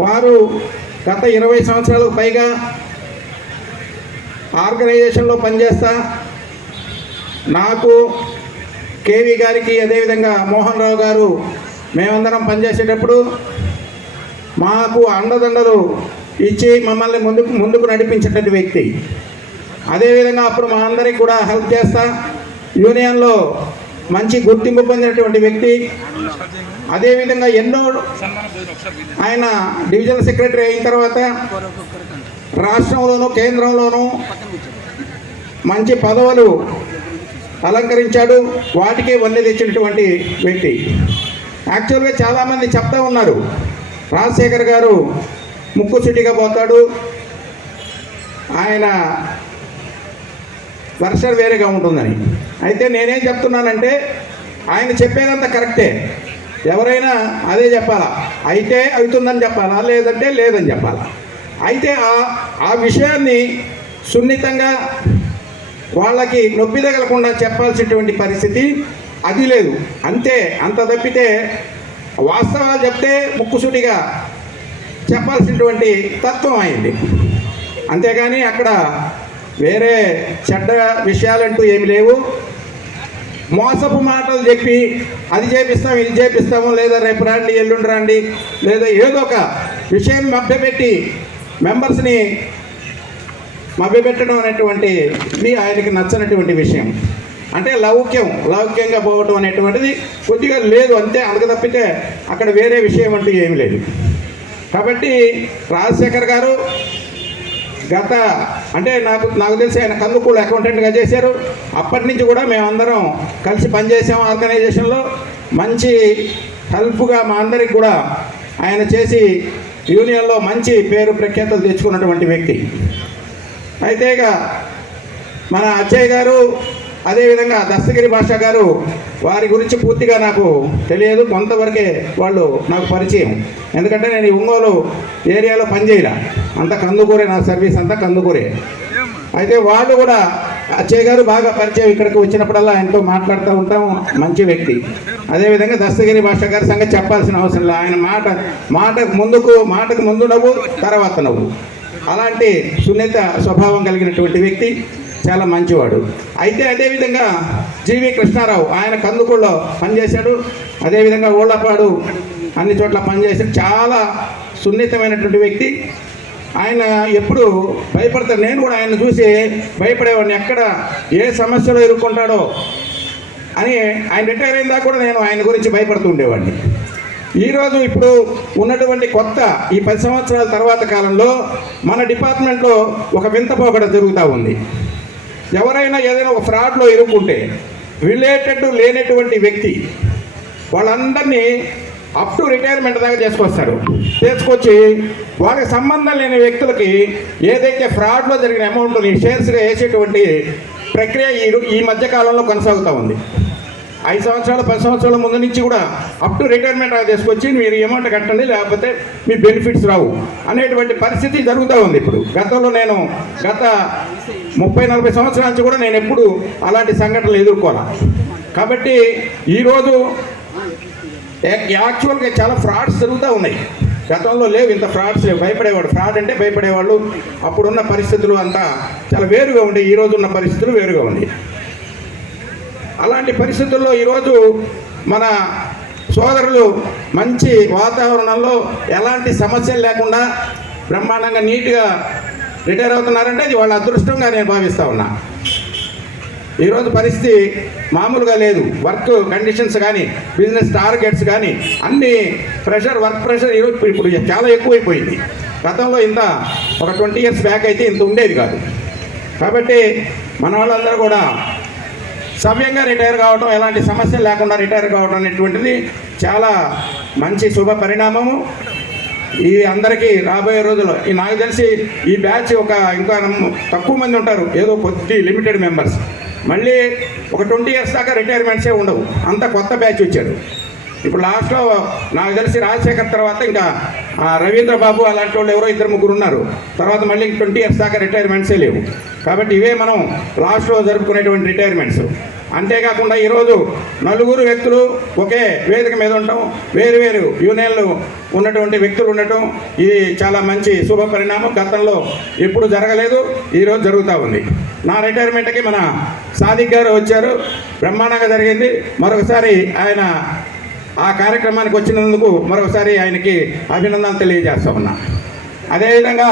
వారు గత 20 సంవత్సరాలకు పైగా ఆర్గనైజేషన్లో పనిచేస్తా నాకు, కేవీ గారికి, అదేవిధంగా మోహన్ రావు గారు మేమందరం పనిచేసేటప్పుడు మాకు అండదండలు ఇచ్చి మమ్మల్ని ముందుకు నడిపించేటువంటి వ్యక్తి. అదేవిధంగా అప్పుడు మా అందరికి కూడా హెల్ప్ చేస్తా యూనియన్లో మంచి గుర్తింపు పొందినటువంటి వ్యక్తి. అదేవిధంగా ఎన్నో ఆయన డివిజనల్ సెక్రటరీ అయిన తర్వాత రాష్ట్రంలోనూ కేంద్రంలోనూ మంచి పదవులు అలంకరించాడు. వాటికి వన్నె తెచ్చినటువంటి వ్యక్తి. యాక్చువల్గా చాలామంది చెప్తా ఉన్నారు రాజశేఖర్ గారు ముక్కుసూటిగా పోతాడు, ఆయన వర్షన్ వేరేగా ఉంటుందని. అయితే నేనేం చెప్తున్నానంటే ఆయన చెప్పేదంతా కరెక్టే, ఎవరైనా అదే చెప్పాలా. అయితే అవుతుందని చెప్పాలా, లేదంటే లేదని చెప్పాలా. అయితే ఆ విషయాన్ని సున్నితంగా వాళ్ళకి నొప్పి తగలకుండా చెప్పాల్సినటువంటి పరిస్థితి అది లేదు. అంతే, అంత తప్పితే వాస్తవాలు చెప్తే ముక్కుసూటిగా చెప్పాల్సినటువంటి తత్వం అయింది. అంతేగాని అక్కడ వేరే చెడ్డ విషయాలంటూ ఏమి లేవు. మోసపు మాటలు చెప్పి అది చేపిస్తాం, ఇది చేపిస్తాము, లేదా రేపు రండి, ఎల్లుండి రండి, లేదా ఏదో ఒక విషయం మభ్యపెట్టి మెంబర్స్ని మభ్యపెట్టడం అనేటువంటిది ఆయనకి నచ్చనటువంటి విషయం. అంటే లౌక్యంగా పోవటం అనేటువంటిది కొద్దిగా లేదు, అంతే. అందుకు తప్పితే అక్కడ వేరే విషయం అంటూ ఏమీ లేదు. కాబట్టి రాజశేఖర్ గారు అంటే నాకు తెలిసి ఆయన కందుకూరు అకౌంటెంట్గా చేశారు. అప్పటి నుంచి కూడా మేమందరం కలిసి పనిచేసాము ఆర్గనైజేషన్లో. మంచి హెల్ప్గా మా అందరికి కూడా ఆయన చేసి యూనియన్లో మంచి పేరు ప్రఖ్యాతలు తెచ్చుకున్నటువంటి వ్యక్తి. అయితే ఇక మన అజయ్ గారు, అదేవిధంగా దస్తగిరి భాషా గారు, వారి గురించి పూర్తిగా నాకు తెలియదు. కొంతవరకే వాళ్ళు నాకు పరిచయం. ఎందుకంటే నేను ఈ ఒంగోలు ఏరియాలో పనిచేయలే, అంత కందుకూరే, నా సర్వీస్ అంతా కందుకూరే. అయితే వాళ్ళు కూడా అజయ్ గారు బాగా పరిచయం. ఇక్కడికి వచ్చినప్పుడల్లా ఆయనతో మాట్లాడుతూ ఉంటాము. మంచి వ్యక్తి. అదేవిధంగా దస్తగిరి భాషా గారి సంగతి చెప్పాల్సిన అవసరం లేదు. ఆయన మాటకు ముందు నవ్వు, తర్వాత నవ్వు. అలాంటి సున్నిత స్వభావం కలిగినటువంటి వ్యక్తి, చాలా మంచివాడు. అయితే అదేవిధంగా జీవి కృష్ణారావు, ఆయన కందుకూరులో పనిచేశాడు. అదేవిధంగా ఓళ్ళపాడు, అన్ని చోట్ల పనిచేశాడు. చాలా సున్నితమైనటువంటి వ్యక్తి. ఆయన ఎప్పుడు భయపడతాడు. నేను కూడా ఆయన చూసి భయపడేవాడిని. ఎక్కడ ఏ సమస్యలో ఇరుక్కుంటాడో అని. ఆయన రిటైర్ అయిన దాకా కూడా నేను ఆయన గురించి భయపడుతూ ఉండేవాడిని. ఈరోజు ఇప్పుడు ఉన్నటువంటి కొత్త ఈ 10 సంవత్సరాల తర్వాత కాలంలో మన డిపార్ట్మెంట్లో ఒక వింత పోకడ జరుగుతూ ఉంది. ఎవరైనా ఏదైనా ఒక ఫ్రాడ్లో ఇరుక్కుంటే రిలేటెడ్ లేనటువంటి వ్యక్తి వాళ్ళందరినీ అప్ టు రిటైర్మెంట్ దాకా తీసుకొచ్చి వాళ్ళకి సంబంధం లేని వ్యక్తులకి ఏదైతే ఫ్రాడ్లో జరిగిన అమౌంట్ని షేర్స్గా వేసేటువంటి ప్రక్రియ ఈ మధ్యకాలంలో కొనసాగుతూ ఉంది. 5 సంవత్సరాలు 10 సంవత్సరాల ముందు నుంచి కూడా అప్ టు రిటైర్మెంట్ తీసుకొచ్చి మీరు అమౌంట్ కట్టండి, లేకపోతే మీ బెనిఫిట్స్ రావు అనేటువంటి పరిస్థితి జరుగుతూ ఉంది. ఇప్పుడు గతంలో నేను గత 30-40 సంవత్సరాల నుంచి కూడా నేను ఎప్పుడు అలాంటి సంఘటనలు ఎదుర్కోవాలి. కాబట్టి ఈరోజు యాక్చువల్గా చాలా ఫ్రాడ్స్ జరుగుతూ ఉన్నాయి. గతంలో లేవు ఇంత ఫ్రాడ్స్. భయపడేవాడు, ఫ్రాడ్ అంటే భయపడేవాళ్ళు. అప్పుడున్న పరిస్థితులు అంతా చాలా వేరుగా ఉండే, ఈరోజు ఉన్న పరిస్థితులు వేరుగా ఉన్నాయి. అలాంటి పరిస్థితుల్లో ఈరోజు మన సోదరులు మంచి వాతావరణంలో ఎలాంటి సమస్యలు లేకుండా బ్రహ్మాండంగా నీట్గా రిటైర్ అవుతున్నారంటే అది వాళ్ళ అదృష్టంగా నేను భావిస్తూ ఉన్నా. ఈరోజు పరిస్థితి మామూలుగా లేదు. వర్క్ కండిషన్స్ కానీ, బిజినెస్ టార్గెట్స్ కానీ, అన్ని వర్క్ ప్రెషర్ ఇప్పుడు చాలా ఎక్కువైపోయింది. గతంలో ఇంత ఒక 20 years బ్యాక్ అయితే ఇంత ఉండేది కాదు. కాబట్టి మన వాళ్ళందరూ కూడా సవ్యంగా రిటైర్ కావడం, ఎలాంటి సమస్యలు లేకుండా రిటైర్ కావడం అనేటువంటిది చాలా మంచి శుభ పరిణామము. ఈ అందరికీ రాబోయే రోజుల్లో నాకు తెలిసి ఈ బ్యాచ్ ఇంకా తక్కువ మంది ఉంటారు, ఏదో కొద్ది లిమిటెడ్ మెంబర్స్. మళ్ళీ ఒక 20 years దాకా రిటైర్మెంట్సే ఉండవు, అంత కొత్త బ్యాచ్ వచ్చారు. ఇప్పుడు లాస్ట్లో నాకు తెలిసి రాజశేఖర్ తర్వాత ఇంకా రవీంద్ర బాబు అలాంటి వాళ్ళు ఎవరో 2-3 ఉన్నారు. తర్వాత మళ్ళీ 20 years దాకా రిటైర్మెంట్సే లేవు. కాబట్టి ఇవే మనం లాస్ట్లో జరుపుకునేటువంటి రిటైర్మెంట్స్. అంతేకాకుండా ఈరోజు 4 వ్యక్తులు ఒకే వేదిక మీద ఉంటాం, వేరు యూనియన్లు ఉన్నటువంటి వ్యక్తులు ఉండటం ఇది చాలా మంచి శుభ పరిణామం. గతంలో ఎప్పుడు జరగలేదు, ఈరోజు జరుగుతూ ఉంది. నా రిటైర్మెంట్కి మన సాదిక్ గారు వచ్చారు, బ్రహ్మాండంగా జరిగింది. మరొకసారి ఆయన ఆ కార్యక్రమానికి వచ్చినందుకు మరొకసారి ఆయనకి అభినందనలు తెలియజేస్తా ఉన్నా. అదేవిధంగా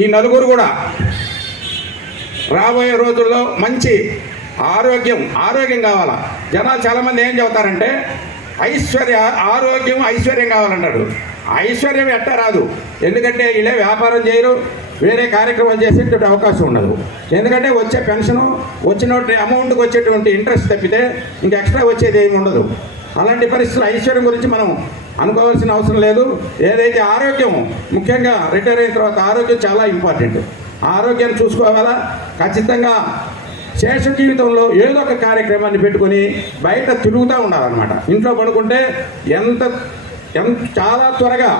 ఈ నలుగురు కూడా రాబోయే రోజుల్లో మంచి ఆరోగ్యం కావాలా. జనాలు చాలామంది ఏం చెబుతారంటే ఐశ్వర్యం కావాలంటాడు. ఐశ్వర్యం ఎట్టా రాదు, ఎందుకంటే వీళ్ళే వ్యాపారం చేయరు, వేరే కార్యక్రమాలు చేసేటువంటి అవకాశం ఉండదు. ఎందుకంటే వచ్చే పెన్షను వచ్చిన అమౌంట్కి వచ్చేటువంటి ఇంట్రెస్ట్ తప్పితే ఇంకా ఎక్స్ట్రా వచ్చేది ఏమి ఉండదు. అలాంటి పరిస్థితులు ఐశ్వర్యం గురించి మనం అనుకోవాల్సిన అవసరం లేదు. ఏదైతే ఆరోగ్యం, ముఖ్యంగా రిటైర్ అయిన తర్వాత ఆరోగ్యం చాలా ఇంపార్టెంట్. ఆరోగ్యాన్ని చూసుకోవాలా. ఖచ్చితంగా శేష జీవితంలో ఏదో ఒక కార్యక్రమాన్ని పెట్టుకొని బయట తిరుగుతూ ఉండాలన్నమాట. ఇంట్లో పడుకుంటే ఎంత చాలా త్వరగా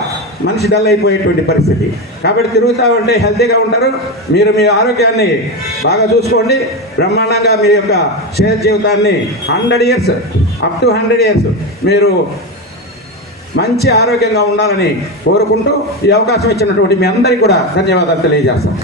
మనిషి డల్ అయిపోయేటువంటి పరిస్థితి. కాబట్టి తిరుగుతూ ఉంటే హెల్తీగా ఉంటారు. మీరు మీ ఆరోగ్యాన్ని బాగా చూసుకోండి. బ్రహ్మాండంగా మీ యొక్క శేష జీవితాన్ని 100 years అప్ టు 100 years మీరు మంచి ఆరోగ్యంగా ఉండాలని కోరుకుంటూ ఈ అవకాశం ఇచ్చినటువంటి మీ అందరికీ కూడా ధన్యవాదాలు తెలియజేస్తాం.